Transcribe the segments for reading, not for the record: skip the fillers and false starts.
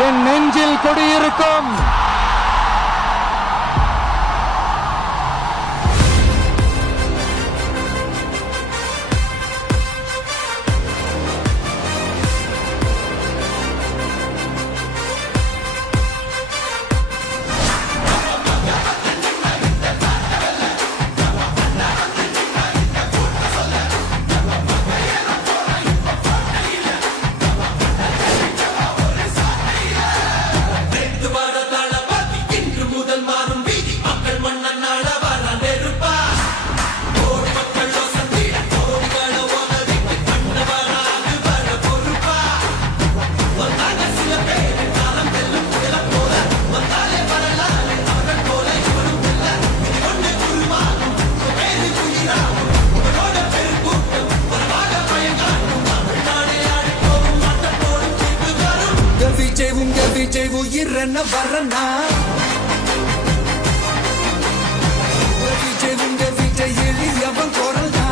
என் நெஞ்சில் குடியிருக்கும். விஜய் உயிர் என்ன வரனா விஜய் எளியவன் குரல்னா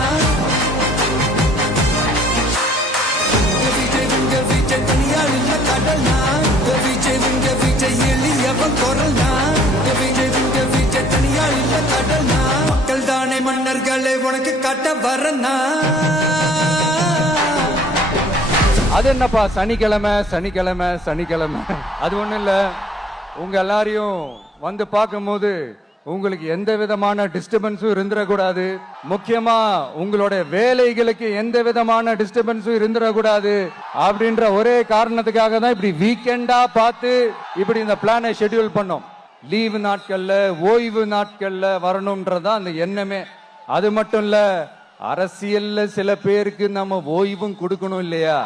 விஜய் தனியால் இல்ல கடல்னா விஜய் எளியவன் குரல்னா விஜய் தனியால் இல்ல கடல்னா மக்கள் தானே மன்னர்களே உனக்கு காட்ட வரனா. அது என்னப்பா சனிக்கிழமை சனிக்கிழமை சனிக்கிழமை? அது ஒண்ணும் இல்ல, உங்க எல்லாரையும் வந்து பார்க்கும்போது உங்களுக்கு எந்த விதமான டிஸ்டர்பன்ஸும் இருந்துடக்கூடாது. முக்கியமா உங்களோட வேலைகளுக்கு எந்த விதமான டிஸ்டர்பன்ஸும் இருந்துடக்கூடாது அப்படின்ற ஒரே காரணத்துக்காக தான் இப்படி வீக்கெண்டா பார்த்து இப்படி இந்த பிளானை ஷெட்யூல் பண்ணோம். லீவு நாட்கள்ல ஓய்வு நாட்கள்ல வரணும்ன்றதான் அந்த எண்ணமே. அது மட்டும் இல்ல, அரசியல்ல சில பேருக்கு நம்ம ஓய்வும் கொடுக்கணும் இல்லையா?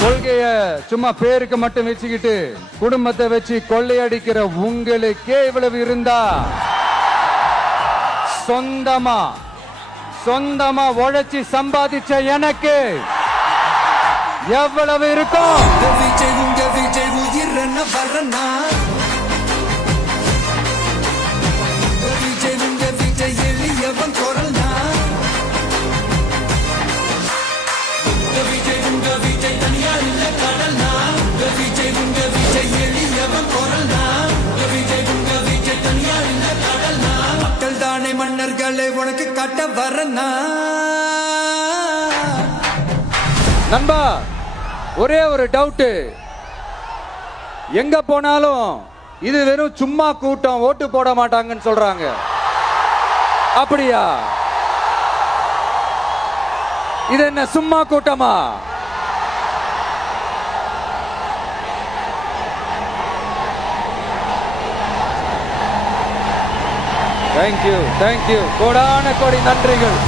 கொள்கைய சும்மா பேருக்கு மட்டும் வச்சுக்கிட்டு குடும்பத்தை வச்சு கொள்ளையடிக்கிற உங்களுக்கே இவ்வளவு இருந்தா, சொந்தமா உழைச்சி சம்பாதிச்ச எனக்கு எவ்வளவு இருக்கும்? விஜய் உயிர் என்ன வரனா விஜய் எளியவன் குரல்னா விஜய் தனியால் இல்ல கடல்னா விஜய் எளியவன் குரல்னா விஜய் தனியால் இல்ல கடல்னா மக்கள் தானே மன்னர்களே உனக்கு காட்ட வரனா. நண்பா, ஒரே ஒரு டவுட், எங்க போனாலும் இது வெறும் சும்மா கூட்டம், ஓட்டு போட மாட்டாங்கன்னு சொல்றாங்க. அப்படியா? இது என்ன சும்மா கூட்டமா? தேங்க்யூ கோடான கோடி நன்றிகள்.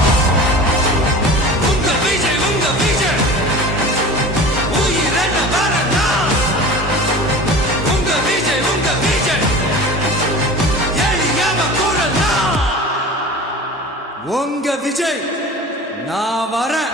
உங்க விஜய் நான் வரேன்.